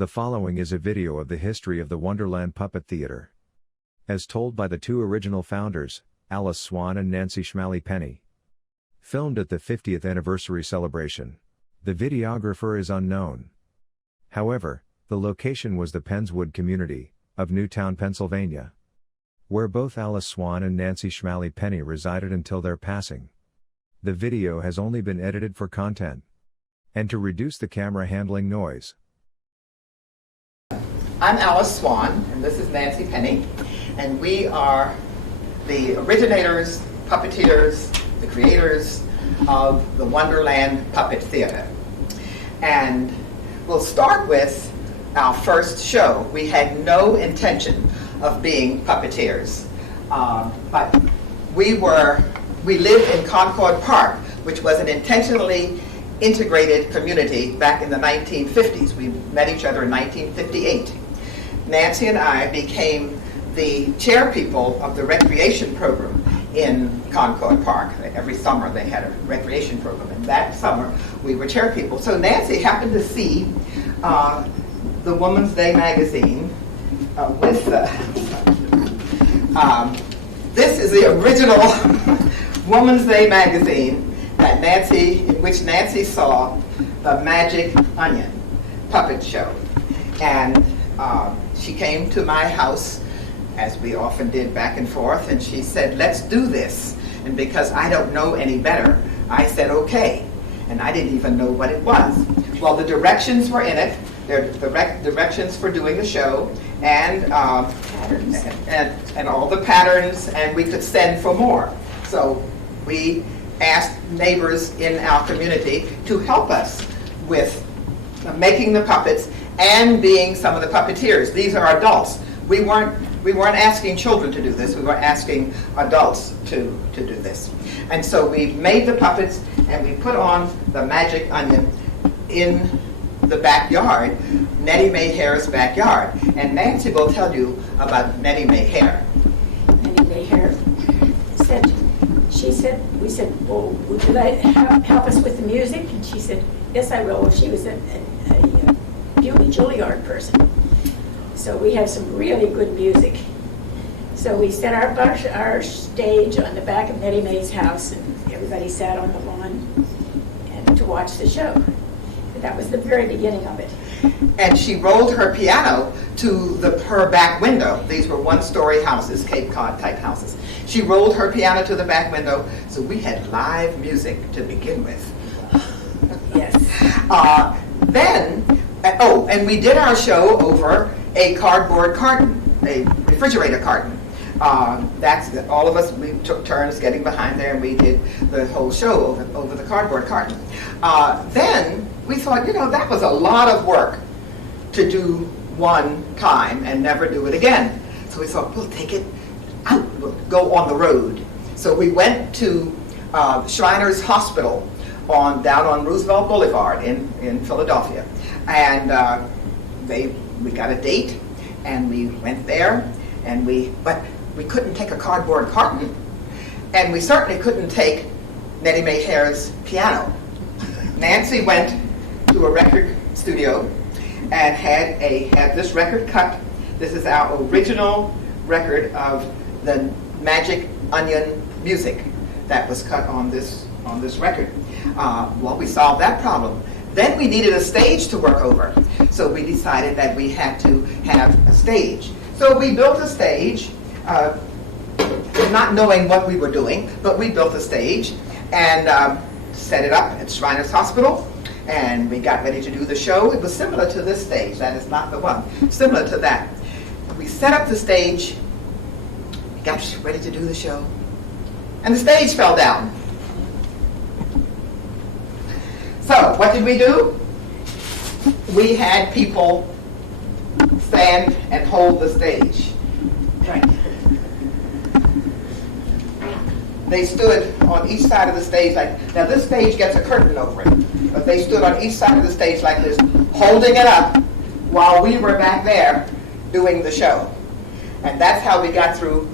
The following is a video of the history of the Wonderland Puppet Theater, as told by the two original founders, Alice Swann and Nancy Schmale-Penny. Filmed at the 50th anniversary celebration. The videographer is unknown. However, the location was the Pennswood community of Newtown, Pennsylvania, where both Alice Swann and Nancy Schmale-Penny resided until their passing. The video has only been edited for content and to reduce the camera handling noise. I'm Alice Swann, and this is Nancy Penny, and we are the originators, puppeteers, the creators of the Wonderland Puppet Theater. And we'll start with our first show. We had no intention of being puppeteers, but we lived in Concord Park, which was an intentionally integrated community back in the 1950s. We met each other in 1958. Nancy and I became the chair people of the recreation program in Concord Park. Every summer they had a recreation program, and that summer we were chair people. So Nancy happened to see the Woman's Day magazine with this is the original Woman's Day magazine in which Nancy saw the Magic Onion puppet show. And she came to my house, as we often did, back and forth, and she said, "Let's do this." And because I don't know any better, I said, "Okay." And I didn't even know what it was. Well, the directions were in it. The directions for doing the show, and all the patterns, and we could send for more. So we asked neighbors in our community to help us with making the puppets and being some of the puppeteers. These are adults. We weren't asking children to do this. We were asking adults to do this. And so we made the puppets, and we put on the Magic Onion in the backyard, Nettie Mae Hare's backyard. And Nancy will tell you about Nettie Mae Hare. Nettie Mae Hare we said, "Well, would you like help us with the music?" And she said, "Yes, I will." She was a beauty Juilliard person. So we have some really good music. So we set our stage on the back of Nettie Mae's house, and everybody sat on the lawn and to watch the show. But that was the very beginning of it. And she rolled her piano to her back window. These were one-story houses, Cape Cod type houses. She rolled her piano to the back window, so we had live music to begin with. Yes. And we did our show over a cardboard carton, a refrigerator carton. All of us, we took turns getting behind there, and we did the whole show over the cardboard carton. Then we thought, that was a lot of work to do one time and never do it again. So we thought, we'll take it out, we'll go on the road. So we went to Shriners Hospital down on Roosevelt Boulevard in Philadelphia. And we got a date, and we went there, but we couldn't take a cardboard carton, and we certainly couldn't take Nettie Mae Hare's piano. Nancy went to a record studio and had this record cut. This is our original record of the Magic Onion music that was cut on this record. Well, we solved that problem. Then we needed a stage to work over, so we decided that we had to have a stage. So we built a stage, not knowing what we were doing, but we built a stage and set it up at Shriners Hospital, and we got ready to do the show. It was similar to this stage. That is not the one. Similar to that. We set up the stage, we got ready to do the show, and the stage fell down. So what did we do? We had people stand and hold the stage. Right. They stood on each side of the stage now this stage gets a curtain over it, but they stood on each side of the stage like this, holding it up while we were back there doing the show. And that's how we got through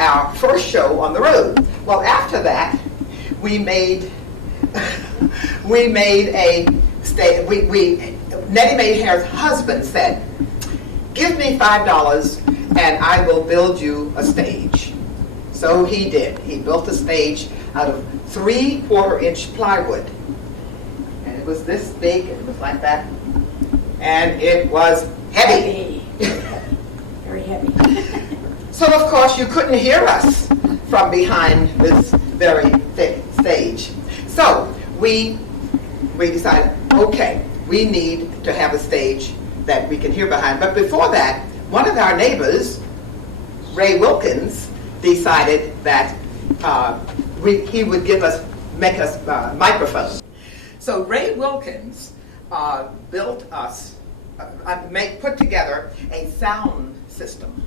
our first show on the road. Well, after that, we made a stage. Nettie Mae Hare's husband said, "Give me $5 and I will build you a stage." So he did. He built a stage out of 3/4-inch plywood. And it was this big, it was like that. And it was heavy. Very heavy. So of course you couldn't hear us from behind this very thick stage. So we decided, okay, we need to have a stage that we can hear behind. But before that, one of our neighbors, Ray Wilkins, decided that he would make us microphones. So Ray Wilkins put together a sound system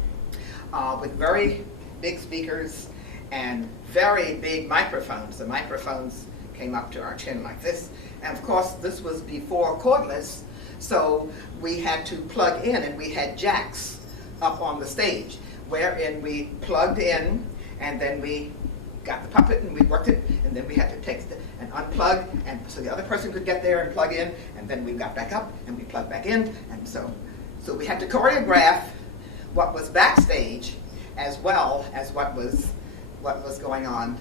with very big speakers and very big microphones. The microphones came up to our chin like this. And of course, this was before cordless, so we had to plug in, and we had jacks up on the stage, wherein we plugged in, and then we got the puppet and we worked it, and then we had to take and unplug, and so the other person could get there and plug in, and then we got back up and we plugged back in, and so we had to choreograph what was backstage as well as what was going on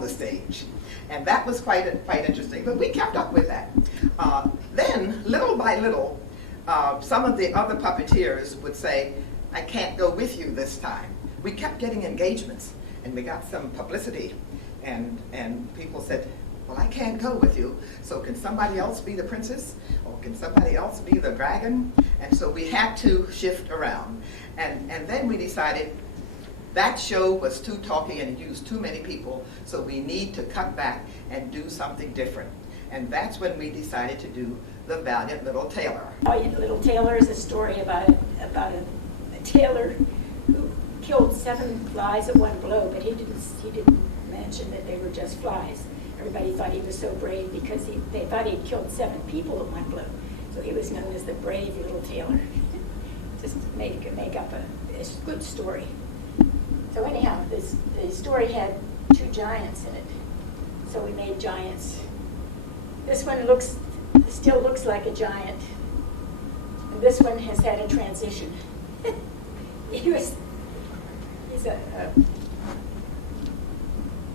the stage. And that was quite interesting, but we kept up with that. Then, little by little, some of the other puppeteers would say, "I can't go with you this time." We kept getting engagements, and we got some publicity, and people said, "Well, I can't go with you, so can somebody else be the princess, or can somebody else be the dragon?" And so we had to shift around. And then we decided that show was too talky and used too many people, so we need to cut back and do something different. And that's when we decided to do The Valiant Little Tailor. Valiant Little Tailor is a story about a tailor who killed 7 flies at one blow, but he didn't mention that they were just flies. Everybody thought he was so brave because they thought he'd killed 7 people at one blow. So he was known as the brave little tailor. Just make up a good story. So anyhow, the story had 2 giants in it. So we made giants. This one still looks like a giant. And this one has had a transition.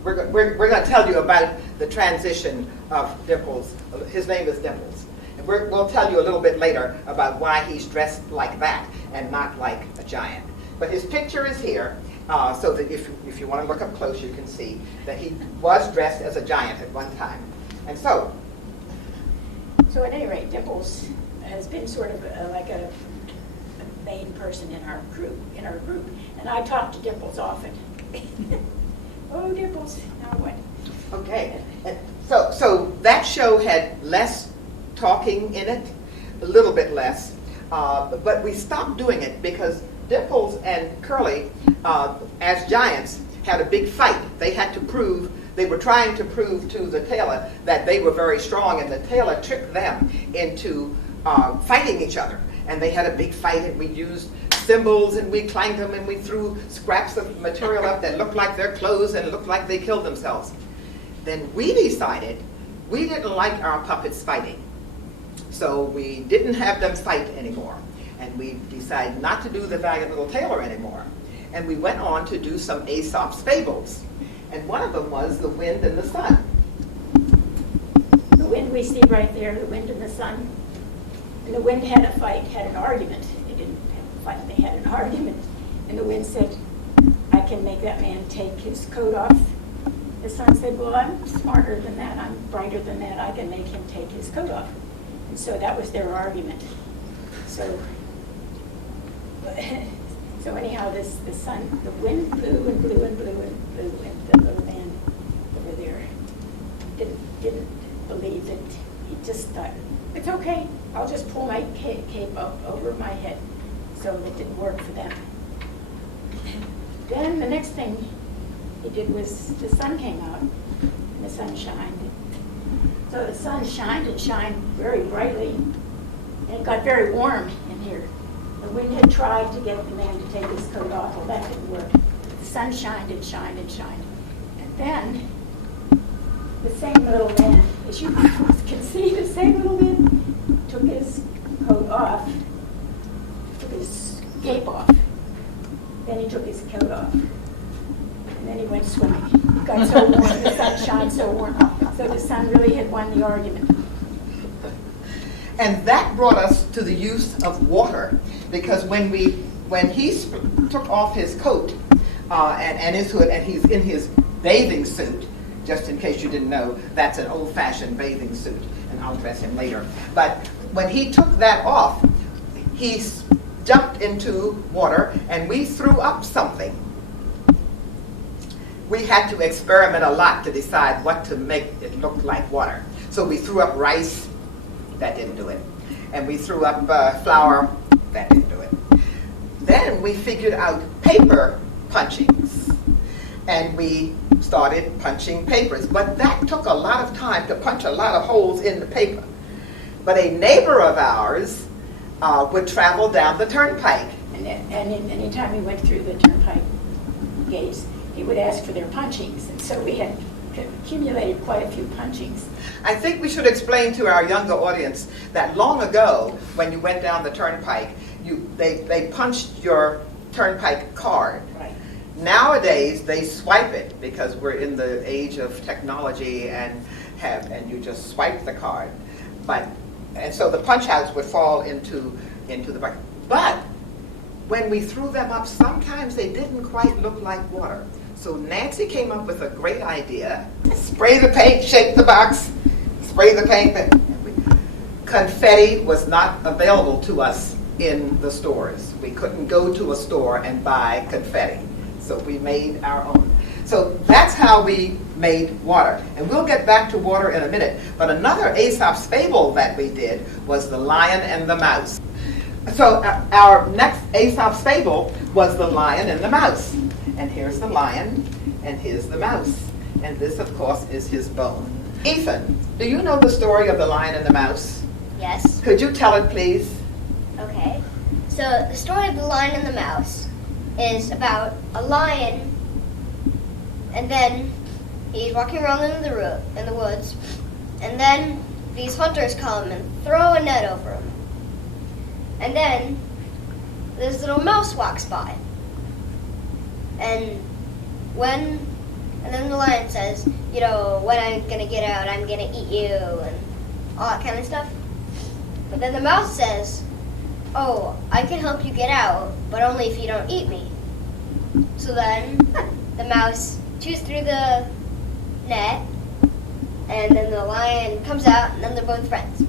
We're going to tell you about the transition of Dimples. His name is Dimples. And we'll tell you a little bit later about why he's dressed like that and not like a giant. But his picture is here, so that if you want to look up close, you can see that he was dressed as a giant at one time. And so at any rate, Dimples has been sort of like a main person in our group. And I talk to Dimples often. Oh, Dimples, now what? Okay. And so that show had less talking in it, a little bit less, but we stopped doing it because Dimples and Curly, as giants, had a big fight. They were trying to prove to the tailor that they were very strong, and the tailor tricked them into fighting each other. And they had a big fight, and we used cymbals, and we clanged them, and we threw scraps of material up that looked like their clothes and looked like they killed themselves. Then we decided we didn't like our puppets fighting, so we didn't have them fight anymore. And we decided not to do The Valiant Little Tailor anymore. And we went on to do some Aesop's fables. And one of them was The Wind and the Sun. The wind we see right there, the wind and the sun. And the wind had an argument. They didn't have a fight, they had an argument. And the wind said, "I can make that man take his coat off." The sun said, "Well, I'm smarter than that, I'm brighter than that, I can make him take his coat off." And so that was their argument. So anyhow, the wind blew and blew and blew and blew, and the little man over there didn't believe it. He just thought, "It's okay, I'll just pull my cape up over my head." So it didn't work for them. Then the next thing he did was the sun came out, and the sun shined. So the sun shined and shined very brightly, and it got very warm in here. The wind had tried to get the man to take his coat off. Well, that didn't work. The sun shined and shined and shined. And then the same little man, as you can see, the same little man took his coat off, took his cape off. Then he took his coat off. And then he went swimming. It got so warm, the sun shined so warm. So the sun really had won the argument. And that brought us to the use of water, because when he took off his coat and his hood, and he's in his bathing suit, just in case you didn't know, that's an old-fashioned bathing suit, and I'll dress him later. But when he took that off, he jumped into water, and we threw up something. We had to experiment a lot to decide what to make it look like water. So we threw up rice. That didn't do it. And we threw up flour. That didn't do it. Then we figured out paper punchings. And we started punching papers. But that took a lot of time to punch a lot of holes in the paper. But a neighbor of ours would travel down the turnpike. And anytime we went through the turnpike gates, he would ask for their punchings. And so we had accumulated quite a few punchings. I think we should explain to our younger audience that long ago, when you went down the turnpike, they punched your turnpike card. Right. Nowadays, they swipe it, because we're in the age of technology, and you just swipe the card. And so the punch outs would fall into the bucket. But when we threw them up, sometimes they didn't quite look like water. So Nancy came up with a great idea. Spray the paint, shake the box, spray the paint. Confetti was not available to us in the stores. We couldn't go to a store and buy confetti. So we made our own. So that's how we made water. And we'll get back to water in a minute. But another Aesop's fable that we did was The Lion and the Mouse. So our next Aesop's fable was The Lion and the Mouse. And here's the lion, and here's the mouse. And this, of course, is his bone. Ethan, do you know the story of The Lion and the Mouse? Yes. Could you tell it, please? Okay. So the story of The Lion and the Mouse is about a lion, and then he's walking around in the woods, and then these hunters come and throw a net over him. And then this little mouse walks by. And then the lion says, when I'm gonna get out, I'm gonna eat you, and all that kind of stuff. But then the mouse says, oh, I can help you get out, but only if you don't eat me. So then the mouse chews through the net, and then the lion comes out, and then they're both friends.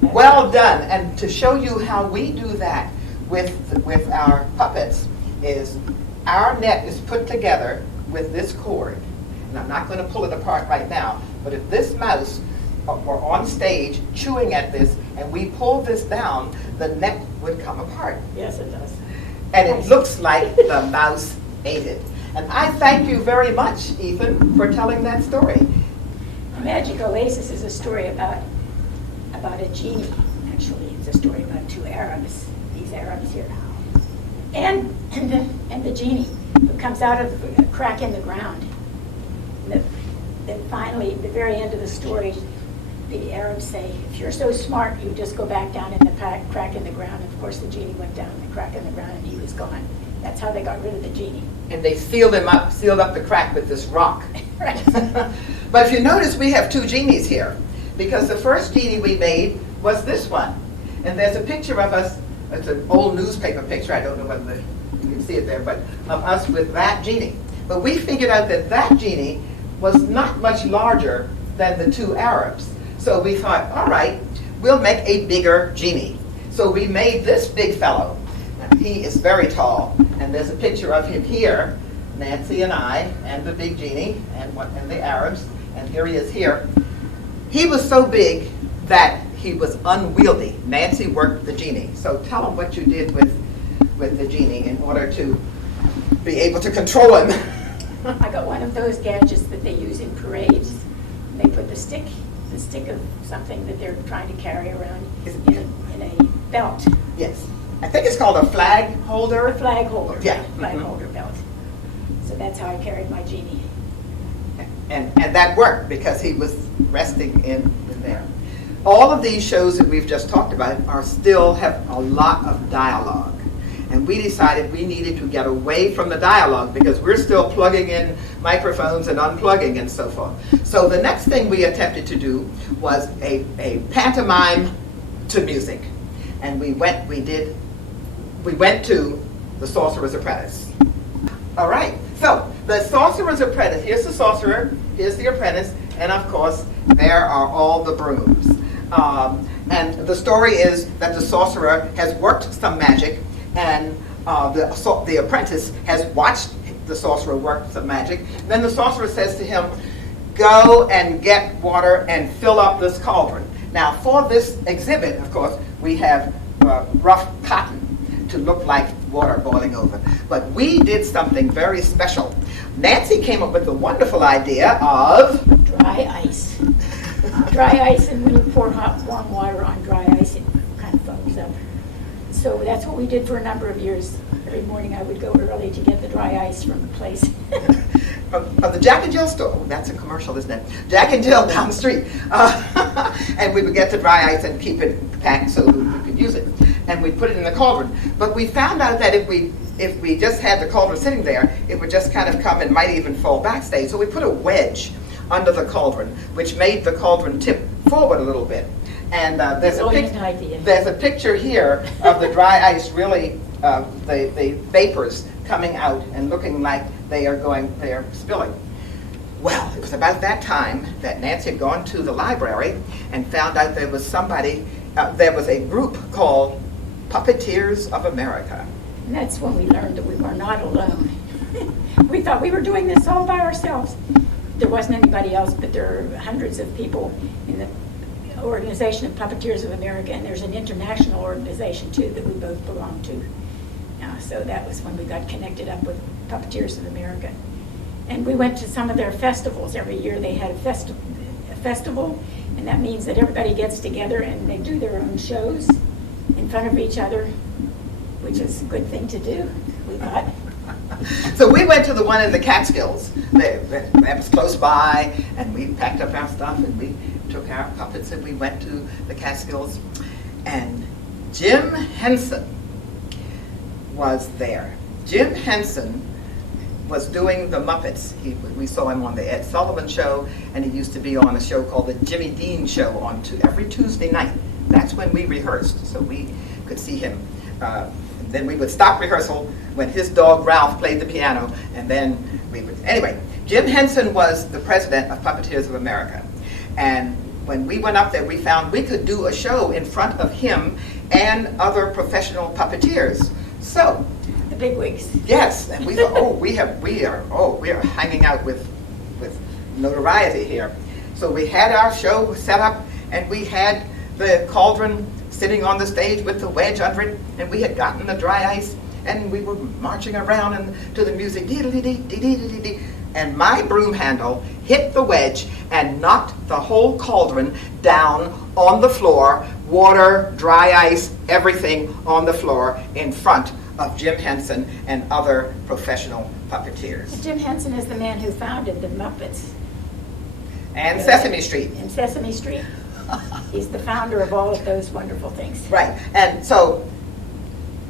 Well done. And to show you how we do that with our puppets is our net is put together with this cord. And I'm not going to pull it apart right now, but if this mouse were on stage chewing at this and we pull this down, the net would come apart. Yes, it does. And it looks like the mouse ate it. And I thank you very much, Ethan, for telling that story. Magic Oasis is a story about a genie. Actually, it's a story about two Arabs, these Arabs here. And the genie who comes out of a crack in the ground. Then finally, at the very end of the story, the Arabs say, if you're so smart, you just go back down in the crack in the ground. And of course, the genie went down in the crack in the ground and he was gone. That's how they got rid of the genie. And they sealed up the crack with this rock. Right. But if you notice, we have two genies here, because the first genie we made was this one. And there's a picture of us. It's an old newspaper picture. I don't know whether you can see it there, but of us with that genie. But we figured out that genie was not much larger than the two Arabs. So we thought, all right, we'll make a bigger genie. So we made this big fellow. Now, he is very tall, and there's a picture of him here, Nancy and I, and the big genie, and the Arabs, and here he is here. He was so big that he was unwieldy. Nancy worked the genie. So tell them what you did with the genie in order to be able to control him. I got one of those gadgets that they use in parades. They put the stick of something that they're trying to carry around in a belt. Yes. I think it's called a flag holder. A flag holder. Yeah. Flag holder belt. So that's how I carried my genie. And that worked because he was resting in there. all of these shows that we've just talked about are still have a lot of dialogue. And we decided we needed to get away from the dialogue because we're still plugging in microphones and unplugging and so forth. So the next thing we attempted to do was a pantomime to music. And we went to The Sorcerer's Apprentice. All right, so The Sorcerer's Apprentice, here's the sorcerer, here's the apprentice, and of course, there are all the brooms. And the story is that the sorcerer has worked some magic, and the apprentice has watched the sorcerer work some magic. Then the sorcerer says to him, go and get water and fill up this cauldron. Now, for this exhibit, of course, we have rough cotton to look like water boiling over. But we did something very special. Nancy came up with the wonderful idea of Dry ice. Dry ice, and when you pour hot, warm water on dry ice, it kind of foams up. So that's what we did for a number of years. Every morning I would go early to get the dry ice from the place. of the Jack and Jill store. Oh, that's a commercial, isn't it? Jack and Jill down the street. And we would get the dry ice and keep it packed so we could use it. And we'd put it in the cauldron. But we found out that if we just had the cauldron sitting there, it would just kind of come and might even fall backstage. So we put a wedge under the cauldron, which made the cauldron tip forward a little bit. And there's a picture here of the dry ice really, the vapors coming out and looking like they are spilling. Well, it was about that time that Nancy had gone to the library and found out there was a group called Puppeteers of America. And that's when we learned that we were not alone. We thought we were doing this all by ourselves. There wasn't anybody else, but there are hundreds of people in the organization of Puppeteers of America, and there's an international organization too that we both belong to. So that was when we got connected up with Puppeteers of America. And we went to some of their festivals. Every year they had a festival, and that means that everybody gets together and they do their own shows in front of each other, which is a good thing to do, we thought. So we went to the one in the Catskills. That was close by, and we packed up our stuff and we took our puppets and we went to the Catskills. And Jim Henson was there. Jim Henson was doing the Muppets. We saw him on the Ed Sullivan Show, and he used to be on a show called the Jimmy Dean Show on every Tuesday night. That's when we rehearsed, so we could see him. Then we would stop rehearsal when his dog Ralph played the piano, and then we would. Anyway, Jim Henson was the president of Puppeteers of America. And when we went up there, we found we could do a show in front of him and other professional puppeteers. So, the bigwigs. yes, and we thought, we are hanging out with notoriety here. So we had our show set up, and we had the cauldron sitting on the stage with the wedge under it, and we had gotten the dry ice, and we were marching around to the music, dee-dee-dee-dee-dee-dee-dee, and my broom handle hit the wedge and knocked the whole cauldron down on the floor, water, dry ice, everything on the floor in front of Jim Henson and other professional puppeteers. Jim Henson is the man who founded the Muppets. And Sesame Street. And Sesame Street. He's the founder of all of those wonderful things. Right, and so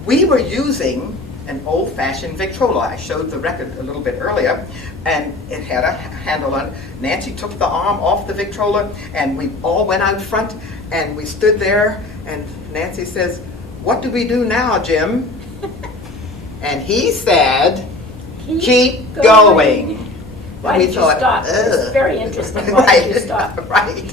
we were using an old-fashioned Victrola. I showed the record a little bit earlier, and it had a handle on it. Nancy took the arm off the Victrola, and we all went out front, and we stood there, and Nancy says, "What do we do now, Jim?" And he said, "Keep going." Why did you stop? It's very interesting. Why did you stop? Right.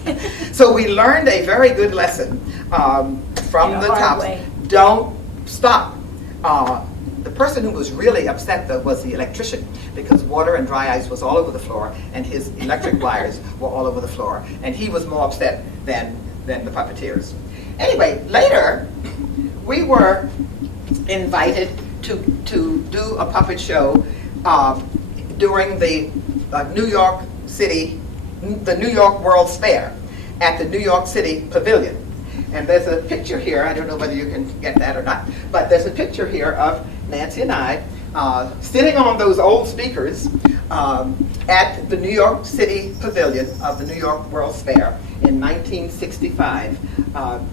So we learned a very good lesson from the top. Don't stop. The person who was really upset, though, was the electrician, because water and dry ice was all over the floor, and his electric wires were all over the floor, and he was more upset than the puppeteers. Anyway, later, we were invited to do a puppet show during the New York World's Fair at the New York City Pavilion. And there's a picture here, I don't know whether you can get that or not, but there's a picture here of Nancy and I sitting on those old speakers at the New York City Pavilion of the New York World's Fair in 1965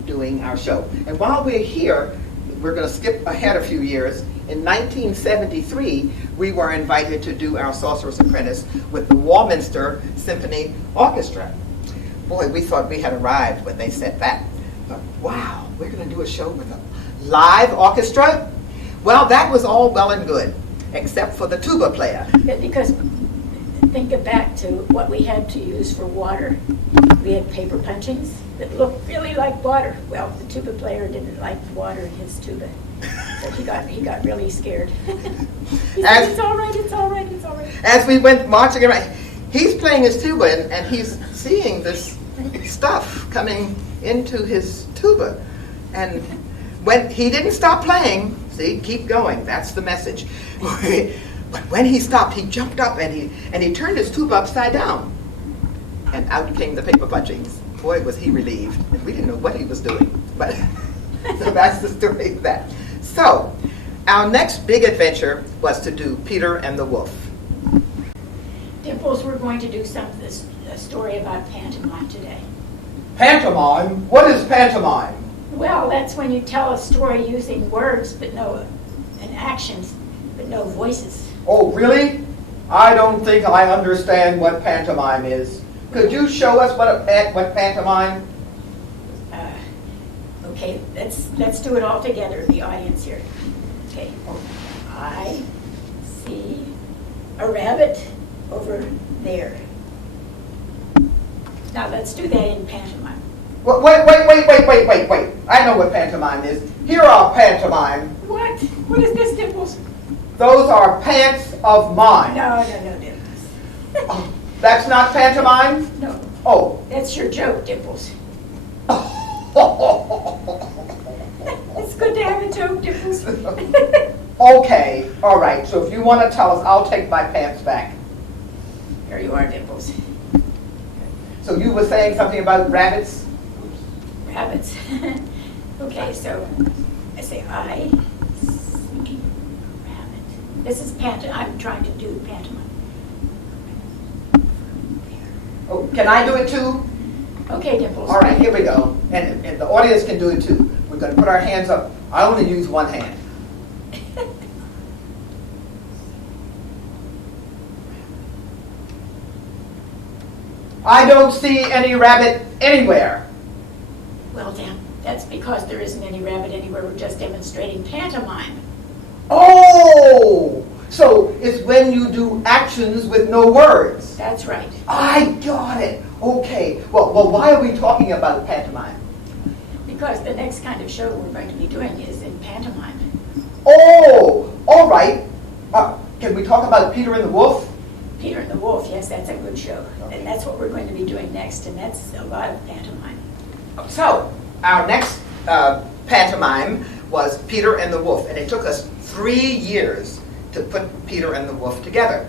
doing our show. And while we're here, we're going to skip ahead a few years. In 1973, we were invited to do our Sorcerer's Apprentice with the Warminster Symphony Orchestra. Boy, we thought we had arrived when they said that. But, wow, we're going to do a show with a live orchestra? Well, that was all well and good, except for the tuba player. Yeah, because think back to what we had to use for water. We had paper punchings that looked really like water. Well, the tuba player didn't like water in his tuba, so he got really scared. He said, "It's all right, it's all right, it's all right." As we went marching around, he's playing his tuba and he's seeing this stuff coming into his tuba, and when he didn't stop playing, see, keep going. That's the message. But when he stopped, he jumped up and he turned his tuba upside down, and out came the paper punchings. Boy, was he relieved. And we didn't know what he was doing, but so that's the story of that. So, our next big adventure was to do Peter and the Wolf. Dimples, we're going to do a story about pantomime today. Pantomime? What is pantomime? Well, that's when you tell a story using words and actions, but no voices. Oh, really? I don't think I understand what pantomime is. Could you show us what pantomime? Okay, let's do it all together, the audience here. Okay, I see a rabbit over there. Now let's do that in pantomime. Wait. I know what pantomime is. Here are pantomime. What? What is this, Dimples? Those are pants of mine. No, Dimples. Oh, that's not pantomime? No. Oh. That's your joke, Dimples. It's good to have a joke, Dimples. Okay, all right. So if you want to tell us, I'll take my pants back. Here you are, Dimples. So you were saying something about rabbits? Rabbits. Okay, so I say, I see a rabbit. This is I'm trying to do pantomime. Oh, can I do it too? Okay, Dimples. All right, here we go. And the audience can do it too. We're going to put our hands up. I only use one hand. I don't see any rabbit anywhere. Well, Dan, that's because there isn't any rabbit anywhere. We're just demonstrating pantomime. Oh! So it's when you do actions with no words. That's right. I got it. Okay. Well, why are we talking about pantomime? Because the next kind of show we're going to be doing is in pantomime. Oh! All right. Can we talk about Peter and the Wolf? Peter and the Wolf, yes, that's a good show. Okay. And that's what we're going to be doing next, and that's a lot of pantomime. So, our next pantomime was Peter and the Wolf, and it took us 3 years to put Peter and the Wolf together.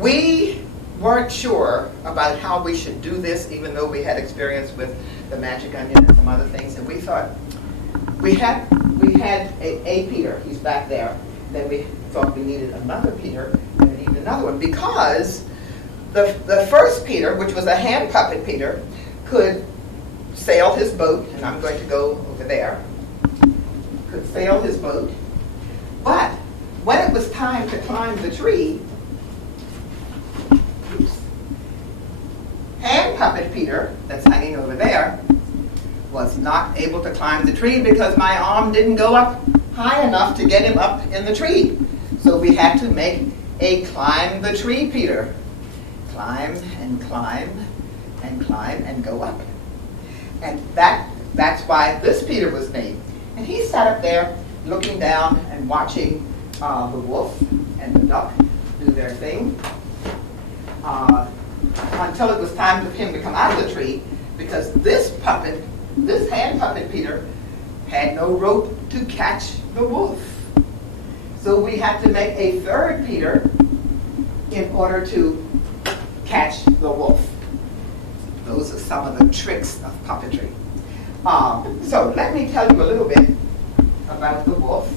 We weren't sure about how we should do this, even though we had experience with the Magic Onion and some other things, and we thought we had a Peter, he's back there, then we thought we needed another Peter, and we needed another one, because the first Peter, which was a hand puppet Peter, could sail his boat, and I'm going to go over there, could sail his boat, but when it was time to climb the tree, hand puppet Peter, that's hanging over there, was not able to climb the tree because my arm didn't go up high enough to get him up in the tree. So we had to make a climb the tree Peter. Climb and climb and climb and go up. And that's why this Peter was made. And he sat up there looking down and watching the wolf and the duck do their thing until it was time for him to come out of the tree, because this hand puppet Peter, had no rope to catch the wolf. So we had to make a third Peter in order to catch the wolf. Those are some of the tricks of puppetry. So let me tell you a little bit about the wolf.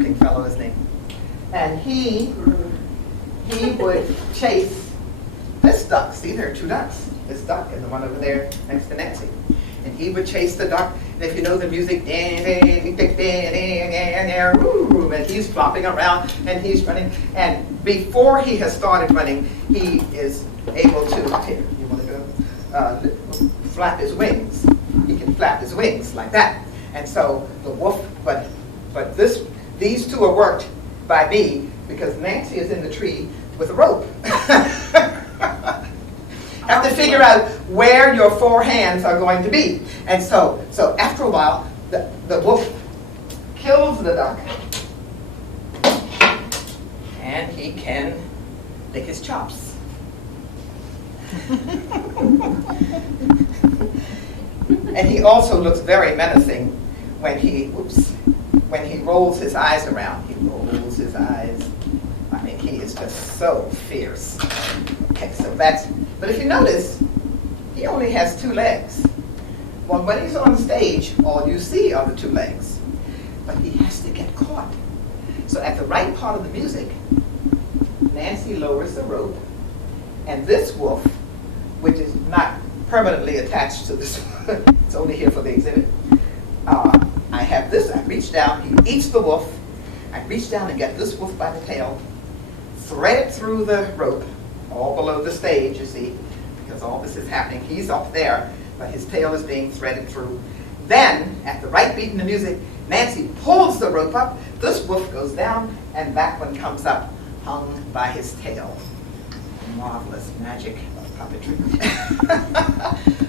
looking fellow, isn't he? And he would chase this duck. See, there are two ducks. This duck and the one over there next to Nancy. And he would chase the duck. And if you know the music, and he's flopping around and he's running. And before he has started running, he is able to, here, you want to go, flap his wings. He can flap his wings like that. And so the wolf, but these two are worked by me because Nancy is in the tree with a rope. Have to figure out where your four hands are going to be. And so after a while, the wolf kills the duck, and he can lick his chops. And he also looks very menacing when he rolls his eyes around. He rolls his eyes. I mean, he is just so fierce. Okay, so that's, but if you notice, he only has two legs. Well, when he's on stage, all you see are the two legs. But he has to get caught. So at the right part of the music, Nancy lowers the rope, and this wolf, which is not permanently attached to this, it's only here for the exhibit. I have this, I reach down, he eats the wolf, I reach down and get this wolf by the tail, thread it through the rope, all below the stage, you see, because all this is happening. He's up there, but his tail is being threaded through. Then, at the right beat in the music, Nancy pulls the rope up, this wolf goes down, and that one comes up, hung by his tail. Marvelous magic of puppetry.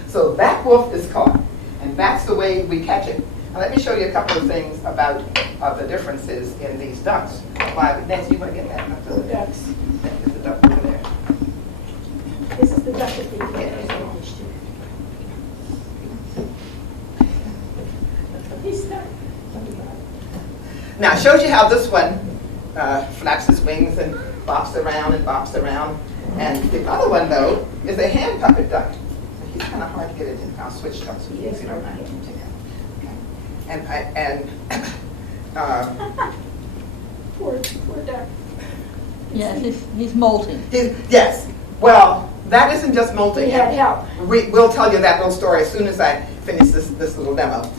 So that wolf is caught, and that's the way we catch it. Now let me show you a couple of things about the differences in these ducks. Nancy, you want to get that? The ducks. There's the duck over there. This is the duck that they get. He's stuck. Now, it shows you how this one flaps his wings and bops around and bops around. And the other one, though, is a hand puppet duck. He's kind of hard to get it in. I'll switch ducks with you if you don't mind. Okay. Poor duck. Yes, he's molting. Yes. Well, that isn't just molting. We had help. We'll tell you that little story as soon as I finish this little demo.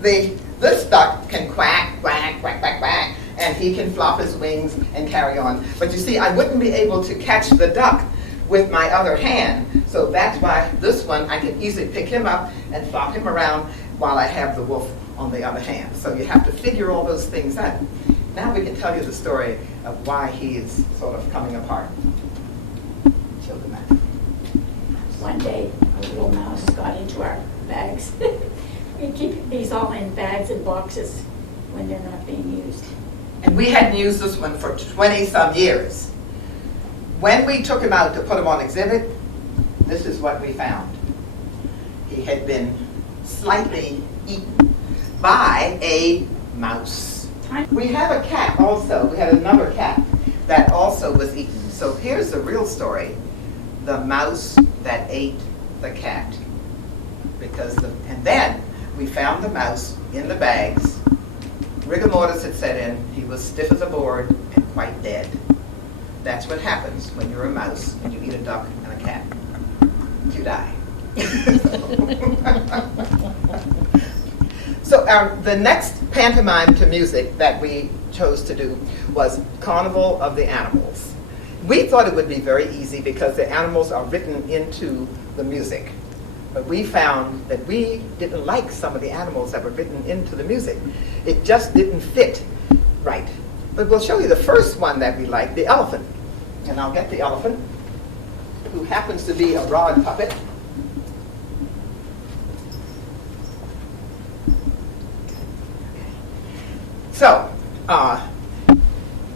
This duck can quack, quack, quack, quack, quack, and he can flop his wings and carry on. But you see, I wouldn't be able to catch the duck with my other hand, so that's why this one, I can easily pick him up and flop him around while I have the wolf on the other hand. So you have to figure all those things out. Now we can tell you the story of why he is sort of coming apart. Show them that. One day, a little mouse got into our bags. We keep these all in bags and boxes when they're not being used. And we hadn't used this one for 20-some years. When we took him out to put him on exhibit, this is what we found. He had been slightly eaten by a mouse. We have a cat also. We had another cat that also was eaten. So here's the real story. The mouse that ate the cat. And then we found the mouse in the bags. Rigor mortis had set in. He was stiff as a board and quite dead. That's what happens when you're a mouse and you eat a duck and a cat. You die. So the next pantomime to music that we chose to do was Carnival of the Animals. We thought it would be very easy because the animals are written into the music. But we found that we didn't like some of the animals that were written into the music. It just didn't fit right. But we'll show you the first one that we liked, the elephant. And I'll get the elephant, who happens to be a rod puppet. So,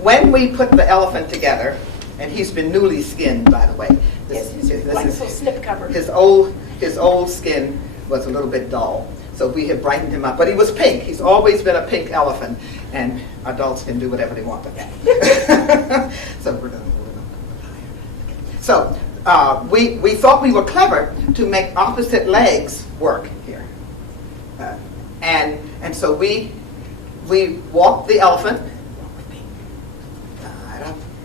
when we put the elephant together, and he's been newly skinned, by the way. Yes, his wonderful slip cover. His old skin was a little bit dull, so we have brightened him up. But he was pink. He's always been a pink elephant, and adults can do whatever they want with that. So we're going to So we thought we were clever to make opposite legs work here, and so we we walked the elephant. Walk with me.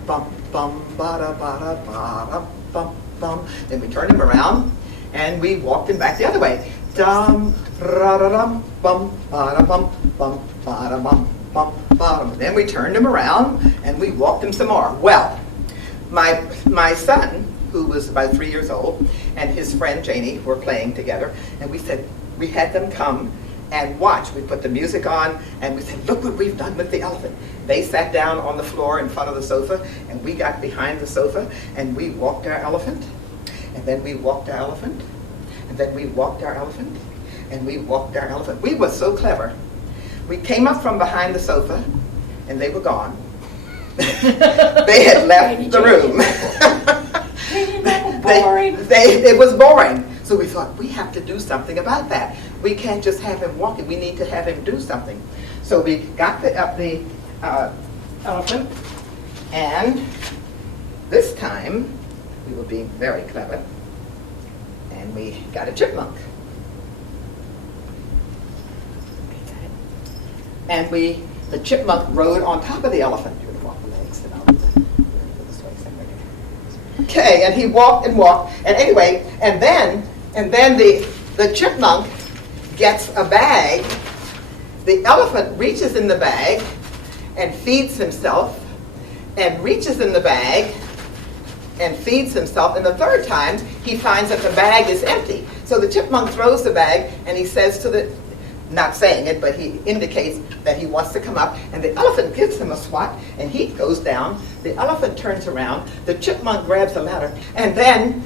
Bum, bum, bada, bada, bada, bum, bum. Then we turned him around and we walked him back the other way. Dum, ra-da-dum, bum, bada, bum, bum, bada, bum, bum, bada. Then we turned him around and we walked him some more. Well, my son, who was about 3 years old, and his friend Janie were playing together, and we said, we had them come and watch. We put the music on, and we said, look what we've done with the elephant. They sat down on the floor in front of the sofa, and we got behind the sofa, and we walked our elephant, and then we walked our elephant, and then we walked our elephant, and we walked our elephant. We were so clever. We came up from behind the sofa, and they were gone. They had left the room. It was boring. So we thought, we have to do something about that. We can't just have him walking. We need to have him do something. So we got the elephant, and this time we were being very clever, and we got a chipmunk. And the chipmunk rode on top of the elephant. You're going to walk the legs, and I'll do this way. Okay, and he walked and walked, and anyway, and then the chipmunk gets a bag. The elephant reaches in the bag and feeds himself, and reaches in the bag and feeds himself, and the third time he finds that the bag is empty. So the chipmunk throws the bag, and he says to the, not saying it, but he indicates that he wants to come up, and the elephant gives him a swat, and he goes down. The elephant turns around, the chipmunk grabs the ladder, and then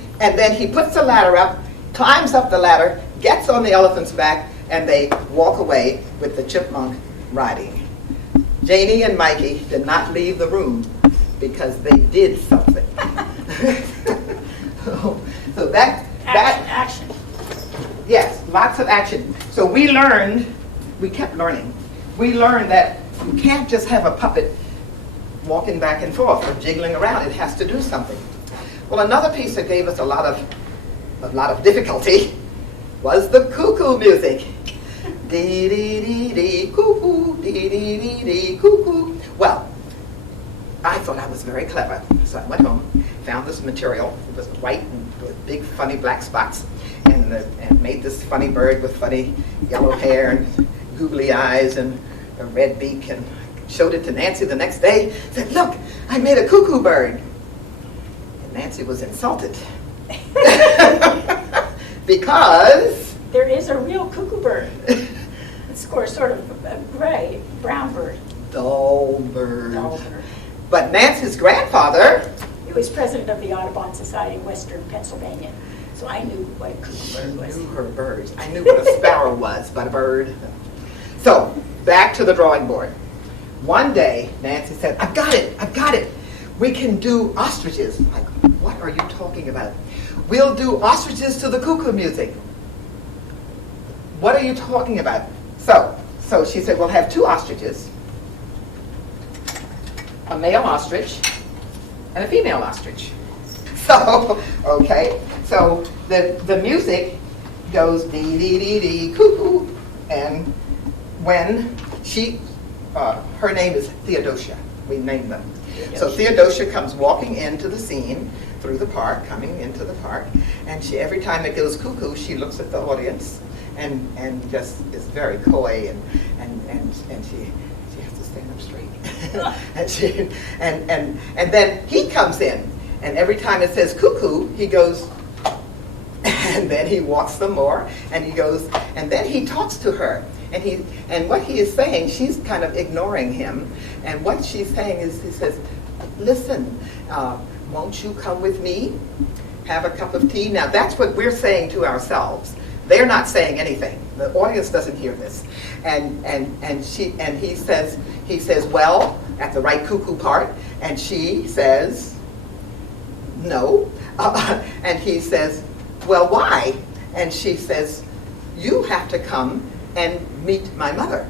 he puts the ladder up, climbs up the ladder, gets on the elephant's back, and they walk away with the chipmunk riding. Janie and Mikey did not leave the room because they did something. So that Action. yes, lots of action. So we kept learning. We learned that you can't just have a puppet walking back and forth or jiggling around. It has to do something. Well, another piece that gave us a lot of difficulty was the cuckoo music. Dee dee dee dee cuckoo, dee dee dee dee cuckoo. Well, I thought I was very clever, so I went home, found this material. It was white and with big funny black spots, and made this funny bird with funny yellow hair and googly eyes and a red beak, and showed it to Nancy the next day. Said, "Look, I made a cuckoo bird." And Nancy was insulted because There is a real cuckoo bird. It's sort of a gray, brown bird. dull bird. Dull bird. But Nancy's grandfather, He was president of the Audubon Society in Western Pennsylvania, so I knew what a cuckoo she bird was. knew her birds. I knew what a sparrow was, but a bird. So, back to the drawing board. One day, Nancy said, I've got it. We can do ostriches. I'm like, what are you talking about? We'll do ostriches to the cuckoo music. What are you talking about? So she said, we'll have two ostriches, a male ostrich and a female ostrich. So, okay, so the music goes dee dee dee dee cuckoo, and when she, her name is Theodosia, we named them. So Theodosia comes walking into the scene through the park, coming into the park, and she, every time it goes cuckoo, she looks at the audience and just is very coy, and she has to stand up straight. and then he comes in, and every time it says cuckoo, he goes, and then he walks some more, and he goes, and then he talks to her. And what he is saying, she's kind of ignoring him. And what she's saying is, he says, listen, won't you come with me? Have a cup of tea? Now that's what we're saying to ourselves. They're not saying anything. The audience doesn't hear this. And he says, well, at the right cuckoo part, and she says, no. And he says, well, why? And she says, you have to come and meet my mother.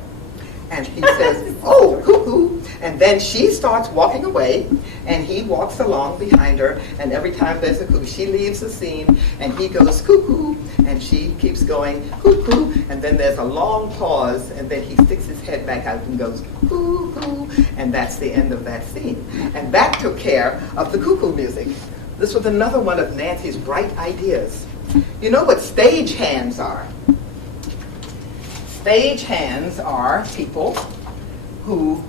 And he says, oh, cuckoo. And then she starts walking away, and he walks along behind her, and every time there's a cuckoo, she leaves the scene, and he goes, cuckoo, and she keeps going, cuckoo, and then there's a long pause, and then he sticks his head back out and goes, cuckoo, and that's the end of that scene. And that took care of the cuckoo music. This was another one of Nancy's bright ideas. You know what stage hands are? Stage hands are people who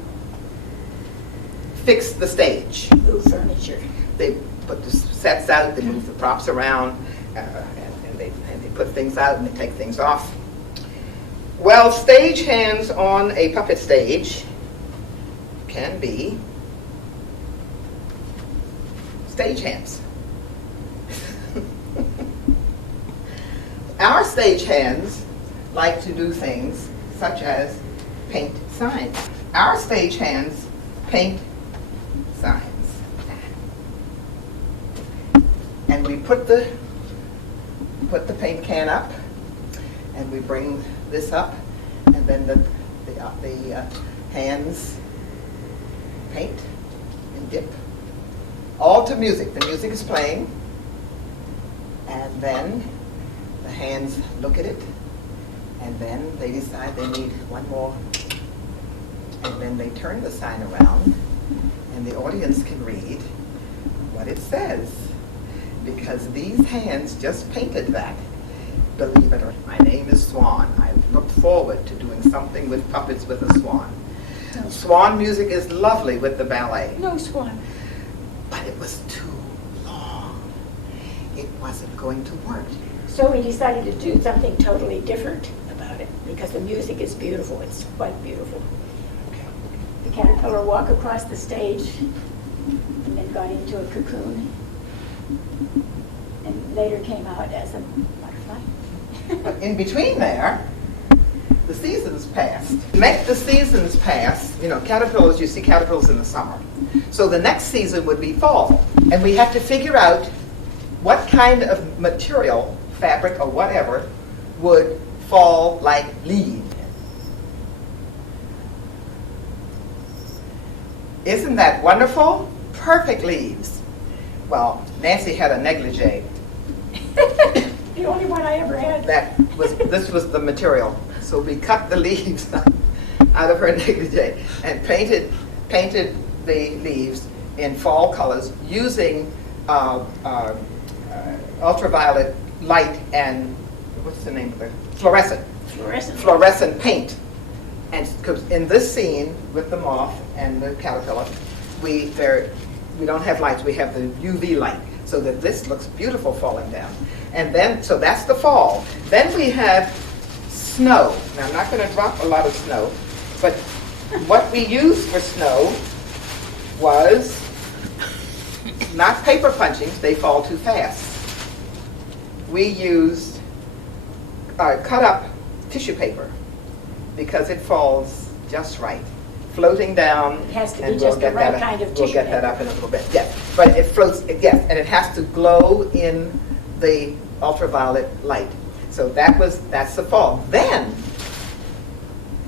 fix the stage. Move furniture. They put the sets out, they move the props around, and they put things out and they take things off. Well, stage hands on a puppet stage can be stage hands. Our stage hands like to do things such as paint signs. Our stage hands paint signs. And we put the paint can up, and we bring this up, and then the hands paint and dip. All to music. The music is playing, and then the hands look at it, and then they decide they need one more, and then they turn the sign around, and the audience can read what it says, because these hands just painted that. Believe it or not. My name is Swann. I look forward to doing something with puppets with a swan. No. Swan music is lovely with the ballet, No Swann. but it was too long. It wasn't going to work. So we decided to do something totally different about it, because the music is beautiful. It's quite beautiful. The caterpillar walked across the stage and then got into a cocoon, and later came out as a butterfly. But in between there, the seasons passed. To make the seasons pass, you know, caterpillars, you see caterpillars in the summer. So the next season would be fall. And we had to figure out what kind of material, fabric or whatever, would fall like leaves. Isn't that wonderful? Perfect leaves. Well, Nancy had a negligee. The only one I ever had. This was the material. So we cut the leaves out of her negligee and painted the leaves in fall colors using ultraviolet light and what's the name of it? Fluorescent paint. And because in this scene with the moth and the caterpillar, we don't have lights. We have the UV light, so that this looks beautiful falling down. And then, so that's the fall. Then we have snow. Now, I'm not going to drop a lot of snow, but what we used for snow was not paper punchings. They fall too fast. We used cut up tissue paper because it falls just right, floating down. It has to be and just the get right that- kind of We'll tissue get that paper. up in a little bit. Yes, but it floats. Yes, and it has to glow in the ultraviolet light. So that's the fall. Then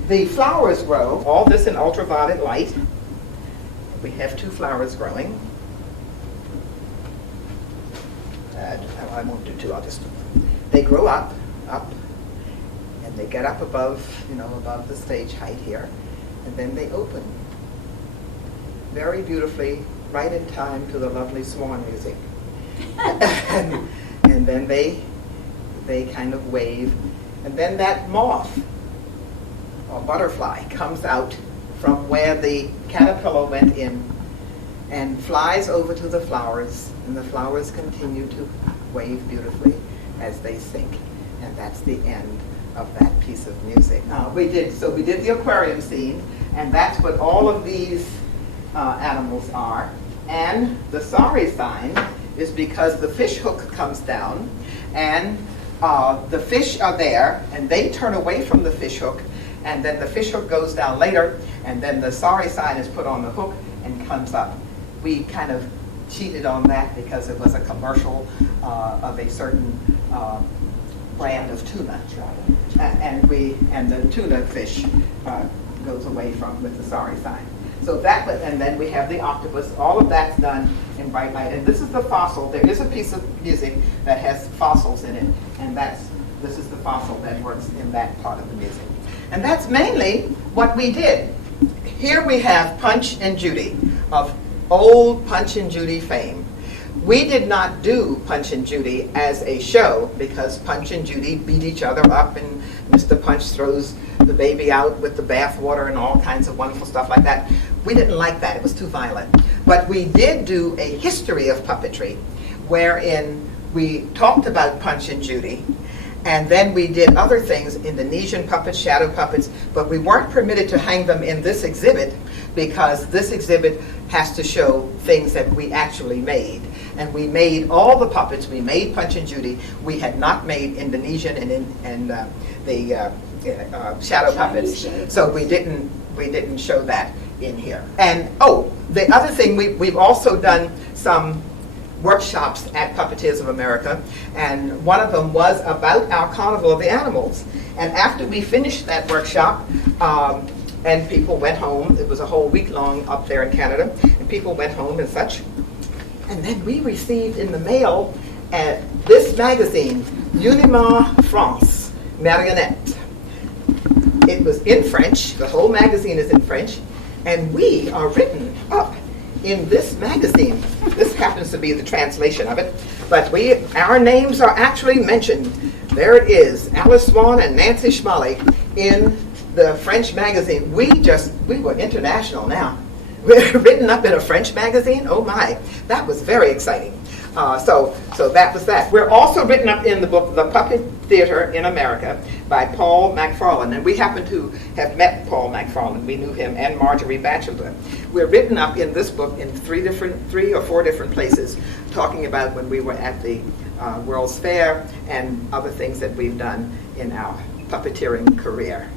the flowers grow. All this in ultraviolet light. We have two flowers growing. I won't do two. I'll just. They grow up, and they get up above the stage height here, and then they open very beautifully, right in time to the lovely swan music. and then they kind of wave, and then that moth or butterfly comes out from where the caterpillar went in and flies over to the flowers, and the flowers continue to wave beautifully as they sink, and that's the end of that piece of music. We did the aquarium scene, and that's what all of these animals are. And the sorry sign is because the fish hook comes down, and the fish are there, and they turn away from the fish hook, and then the fish hook goes down later, and then the sorry sign is put on the hook and comes up. We kind of cheated on that because it was a commercial of a certain brand of tuna, and the tuna fish goes away from with the sorry sign. So that, and then we have the octopus. All of that's done in bright light. And this is the fossil. There is a piece of music that has fossils in it, and this is the fossil that works in that part of the music. And that's mainly what we did. Here we have Punch and Judy, of old Punch and Judy fame. We did not do Punch and Judy as a show because Punch and Judy beat each other up, and Mr. Punch throws the baby out with the bath water and all kinds of wonderful stuff like that. We didn't like that. It was too violent. But we did do a history of puppetry wherein we talked about Punch and Judy, and then we did other things, Indonesian puppets, shadow puppets, but we weren't permitted to hang them in this exhibit because this exhibit has to show things that we actually made. And we made all the puppets. We made Punch and Judy. We had not made Indonesian and the shadow puppets, so we didn't show that in here. And oh, the other thing, we've also done some workshops at Puppeteers of America, and one of them was about our Carnival of the Animals. And after we finished that workshop, and people went home, it was a whole week long up there in Canada, and people went home and such. And then we received in the mail this magazine, Unima France, Marionnette. It was in French, the whole magazine is in French, and we are written up in this magazine. This happens to be the translation of it, but our names are actually mentioned. There it is, Alice Swann and Nancy Schmale in the French magazine. We were international now. We're written up in a French magazine. Oh my, that was very exciting. So that was that. We're also written up in the book, The Puppet Theater in America, by Paul McFarlane. And we happen to have met Paul McFarlane. We knew him and Marjorie Batchelder. We're written up in this book in three or four different places, talking about when we were at the World's Fair and other things that we've done in our puppeteering career.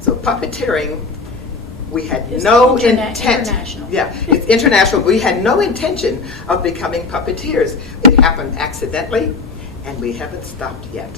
So puppeteering, we had no intent. International. Yeah, it's international. We had no intention of becoming puppeteers. It happened accidentally, and we haven't stopped yet.